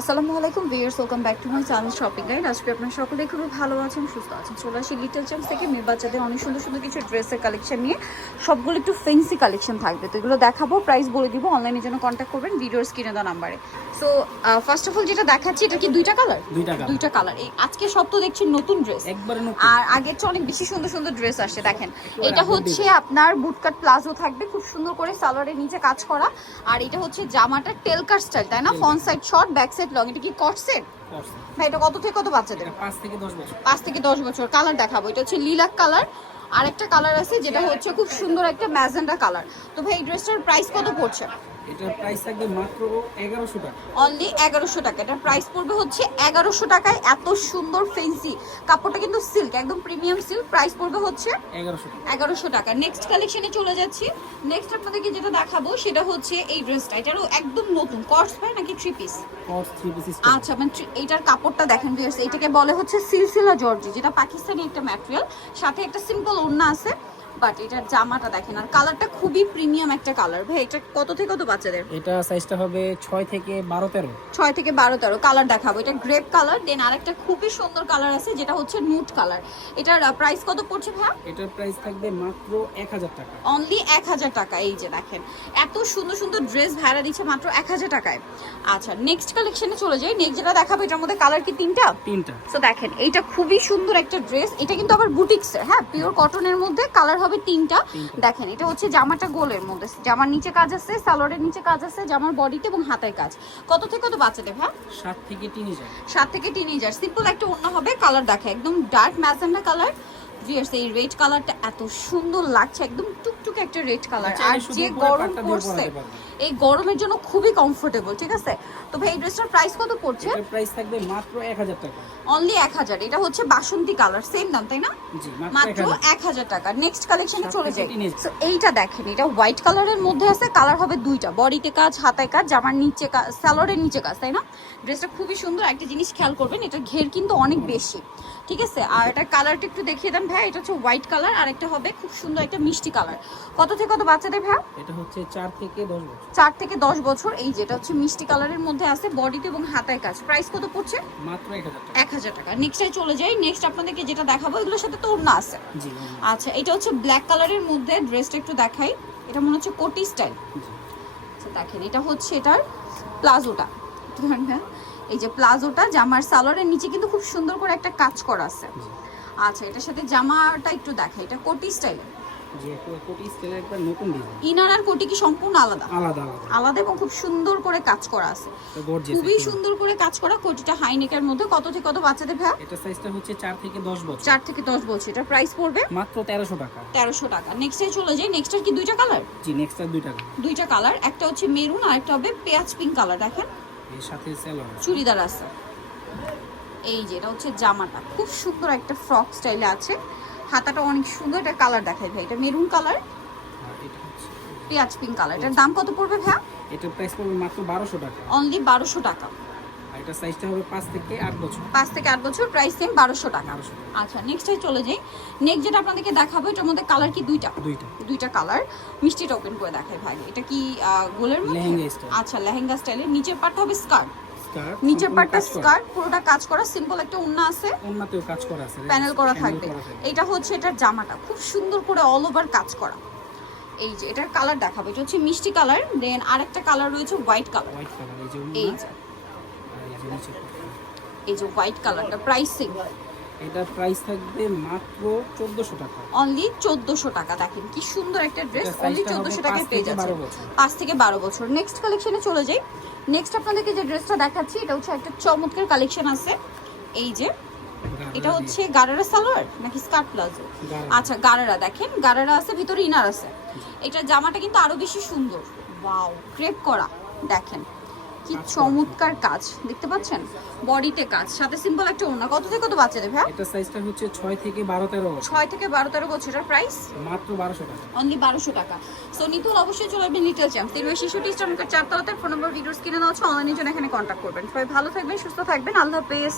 আসসালামু আলাইকুম viewers welcome back to my channel shopping guide আজকে আপনারা সকলে খুবই ভালো আছেন সুস্থ আছেন। চলে আসি লিটল চ্যাম্প থেকে। মেয়ে বাচ্চাদের অনেক সুন্দর সুন্দর কিছু ড্রেসের কালেকশন নিয়ে। সবগুলো একটু ফেন্সি কালেকশন থাকবে। তো এগুলো দেখাবো প্রাইস বলে দিব অনলাইনে জন্য কন্ট্যাক্ট করবেন ভিডিওর স্ক্রিনে দেওয়া নাম্বারে সো ফার্স্ট অফ অল যেটা দেখাচ্ছি এটা কি দুইটা কালার দুইটা কালার আজকে সব তো দেখছি নতুন ড্রেস একবারে নতুন। আর আগের চেয়ে অনেক বেশি সুন্দর সুন্দর ড্রেস আসছে দেখেন। এটা হচ্ছে আপনার বুটকাট প্লাজো থাকবে খুব সুন্দর করে সালোয়ারের নিচে কাজ করা। আর এটা হচ্ছে জামাটা টেলকার স্টাইল তাই না? Front side short back side long এটা কি কট সেট। ভাই এটা কত থেকে কত বাচ্চাদের? এটা পাঁচ থেকে দশ বছর। 5 থেকে দশ বছর। কালার দেখাবো। এটা হচ্ছে লিলাক কালার আরেকটা কালার আছে যেটা হচ্ছে খুব সুন্দর একটা ম্যাজেন্ডা কালার তো ভাই এই ড্রেসটার প্রাইস কত পড়ছে? এটার প্রাইস থাকবে মাত্র এগারোশো টাকা। অনলি এগারোশো টাকা। এটার প্রাইস পড়বে হচ্ছে এগারোশো টাকায় এত সুন্দর ফেন্সি কাপড়টা কিন্তু সিল্ক একদম প্রিমিয়াম সিল্ক প্রাইস পড়বে হচ্ছে এগারোশো টাকা। এগারোশো টাকা। নেক্সট কালেকশনে চলে যাচ্ছি। নেক্সট আপনাদেরকে যেটা দেখাবো সেটা হচ্ছে এই ড্রেসটা এটারও একদম নতুন। কর্স পায় নাকি থ্রি পিস কস থ্রি পিস আচ্ছা মানে এইটার কাপড়টা দেখেন ভিউয়ার্স এটাকে বলে হচ্ছে সিলসিলা জর্জি যেটা পাকিস্তানি একটা ম্যাটেরিয়াল সাথে একটা সিম্পল ওড়না আছে। বাট এটার জামাটা দেখেন আর কালারটা খুবই প্রিমিয়াম একটা কালার। ভাই এটা কত থেকে কত বাচ্চাদের? এটা সাইজটা হবে ছয় থেকে বারো তেরো। ছয় থেকে বারো তেরো কালার দেখাবো। এটা গ্রেপ কালার দেন আরেকটা খুবই সুন্দর কালার আছে যেটা হচ্ছে নুট কালার এটার প্রাইস কত পড়ছে ভাইয়া? এটার প্রাইস থাকবে মাত্র এক হাজার টাকা। অনলি এক হাজার টাকা এই যে দেখেন। এত সুন্দর সুন্দর ড্রেস ভাড়া দিচ্ছে মাত্র এক হাজার টাকায়। আচ্ছা নেক্সট কালেকশনে চলে যাই। নেক্সট যেটা দেখাবো এটার মধ্যে কালার কি তিনটা? তিনটা। সো দেখেন এইটা খুবই সুন্দর একটা ড্রেস এটা কিন্তু আবার বুটিক্সের হ্যাঁ পিওর কটনের মধ্যে কালার হবে তিনটা। দেখেন এটা হচ্ছে জামাটা গোলের মধ্যে। জামার নিচে কাজ আছে সালোয়ারের নিচে কাজ আছে জামার বডিতে এবং হাতের কাজ। কত থেকে কত বাচ্চাদের হ্যাঁ? সাত থেকে তিন হাজার সাত থেকে টিনেজার সিম্পল একটা অন্য হবে কালার দেখে। একদম ডার্ক ম্যাজেন্ডা কালার এই রেড কালারটা এত সুন্দর লাগছে একদম টুকটুক একটা রেড কালার আর যে গরম পড়ছে এই গরমের জন্য খুবই কমফোর্টেবল ঠিক আছে? তো ভাই এই ড্রেসটার প্রাইস কত পড়ছে? প্রাইস থাকবে মাত্র এক হাজার টাকা। অনলি এক হাজার। এটা হচ্ছে বাসন্তী কালার সেম দাম তাই না? জি মাত্র এক মাত্র হাজার। এক হাজার টাকা। নেক্সট কালেকশনে চলে যাই। So, এইটা দেখেন এটা হোয়াইট কালারের মধ্যে আছে কালার হবে দুইটা। বডিতে কাজ হাতায় কাজ জামার নিচে কাজ সালোয়ারের নিচে কাজ তাই না? ড্রেসটা খুবই সুন্দর। একটা জিনিস খেয়াল করবেন এটা ঘের কিন্তু অনেক বেশি। ঠিক আছে? আর এটা কালারটা একটু দেখিয়ে দেন ভাই এটা হচ্ছে হোয়াইট কালার আর একটা হবে খুব সুন্দর একটা মিষ্টি কালার। কত থেকে কত বাচ্চাদের ভাই? এটা হচ্ছে চার থেকে দশ বছর। চার থেকে দশ বছর এই যেটা হচ্ছে মিষ্টি কালারের মধ্যে আছে বডিতে এবং হাতায় কাজ। প্রাইস কত পড়ছে? মাত্র এক হাজার টাকা। এক হাজার টাকা। নেক্সটে চলে যাই নেক্সট আপনাদেরকে যেটা দেখাবো এগুলোর সাথে তো ওড়না আছে। জি আচ্ছা এটা হচ্ছে ব্ল্যাক কালারের মধ্যে ড্রেসটা একটু দেখাই। এটা মনে হচ্ছে কোটি স্টাইল। আচ্ছা দেখেন এটা হচ্ছে এটার প্লাজোটা। এই যে প্লাজোটা জামার সালোয়ারের নিচে কিন্তু খুব সুন্দর করে একটা কাজ করা আছে। আচ্ছা এটার সাথে জামাটা একটু দেখাই। এটা কোটি স্টাইল। ইনার আর কোটি কি সম্পূর্ণ আলাদা? আলাদা আলাদা। এবং খুব সুন্দর করে কাজ করা আছে। খুবই সুন্দর করে কাজ করা কোটিটা হাইনেকের মধ্যে। কত থেকে কত বাচ্চাদের ভাই এটা সাইজটা হচ্ছে থেকে বছর। বছর। এটা প্রাইস পড়বে? মাত্র টাকা। টাকা। নেক্সটে চলে যাই। নেক্সটের কি দুইটা কালার জি নেক্সট দুইটা কালার একটা হচ্ছে মেরুন আর একটা হবে পেঁয়াজ পিঙ্ক কালার দেখেন। এর সাথে চুড়িদার আছে। এই যে এটা হচ্ছে জামাটা। খুব সুন্দর একটা ফ্রক স্টাইলে আছে। হাতাটা অনেক সুন্দর একটা কালার দেখায় ভাই। এটা মেরুন কালার এটা হচ্ছে পেঁয়াজ পিঙ্ক কালার এটার দাম কত পড়বে ভাই এটার প্রাইস পড়বে মাত্র বারোশো টাকা। অনলি বারোশো টাকা। আর এটা সাইজটা হবে পাঁচ থেকে আট বছর। পাঁচ থেকে আট বছর প্রাইস সেম বারোশো টাকা। বারোশো টাকা। আচ্ছা নেক্সটে চলে যাই। নেক্সট যেটা আপনাদেরকে দেখাবো এটার মধ্যে কালার কি? দুইটা। দুইটা। দুইটা কালার মিষ্টিটা ওপেন করে দেখায় ভাই। এটা কি গোলের মধ্যে? লেহেঙ্গা স্টাইল আচ্ছা লেহেঙ্গা স্টাইলের নিচের পাটটা হবে স্কার্ট স্কার্ট নিচের পাটটা স্কার্ট পুরোটা কাজ করা সিম্পল একটা উন্না আছে। অন্যতেও কাজ করা আছে প্যানেল করা থাকবে। এটা হচ্ছে এটার জামাটা। খুব সুন্দর করে অল ওভার কাজ করা। এই যে এটার কালার দেখাবো। এটা হচ্ছে মিষ্টি কালার দেন আরেকটা কালার রয়েছে হোয়াইট কালার হোয়াইট কালার এই যে এই যে। এই যে হোয়াইট কালারটা প্রাইসিং এটার প্রাইস থাকবে মাত্র চোদ্দশো টাকা। অনলি চোদ্দশো টাকা দেখেন কি সুন্দর একটা ড্রেস এটা অনলি size টা হবে চোদ্দশো পাঁচ টাকায় পেয়ে যাচ্ছে বারো বছর। পাঁচ থেকে বারো বছর। নেক্সট কালেকশনে চলে যাই। নেক্সট আপনাদেরকে যে ড্রেসটা দেখাচ্ছি এটা হচ্ছে একটা চমৎকার কালেকশন আছে। এই যে এটা হচ্ছে গারারা সালোয়ার নাকি স্কার্ট প্লাজো? আচ্ছা গারারা দেখেন গারারা আছে ভিতরে ইনার আছে। এটা জামাটা কিন্তু আরও বেশি সুন্দর। ওয়াও ক্রেপ করা দেখেন। কি চমৎকার কাজ দেখতে পাচ্ছেন? বডিতে কাজ। সাথে সিম্পল একটা ওড়না। কত থেকে কত বাচ্চাদের ভাই এটা সাইজটা হচ্ছে 6 থেকে বারো তেরো বছর। ছয় থেকে বারো তেরো বছরের প্রাইস মাত্র 1200 টাকা। অনলি 1200 টাকা। সো নিতুল অবশ্যই চলে আসবেন লিটল চ্যাম্প তিরুয়া শিশুটি ইস্টার্নকার চারতলাতে ফোন নম্বর ভিডিওস কিনে দেওয়া হচ্ছে অনলাইনে জন্য এখানে কন্ট্যাক্ট করবেন। সবাই ভালো থাকবেন সুস্থ থাকবেন। আল্লাহ হাফেজ।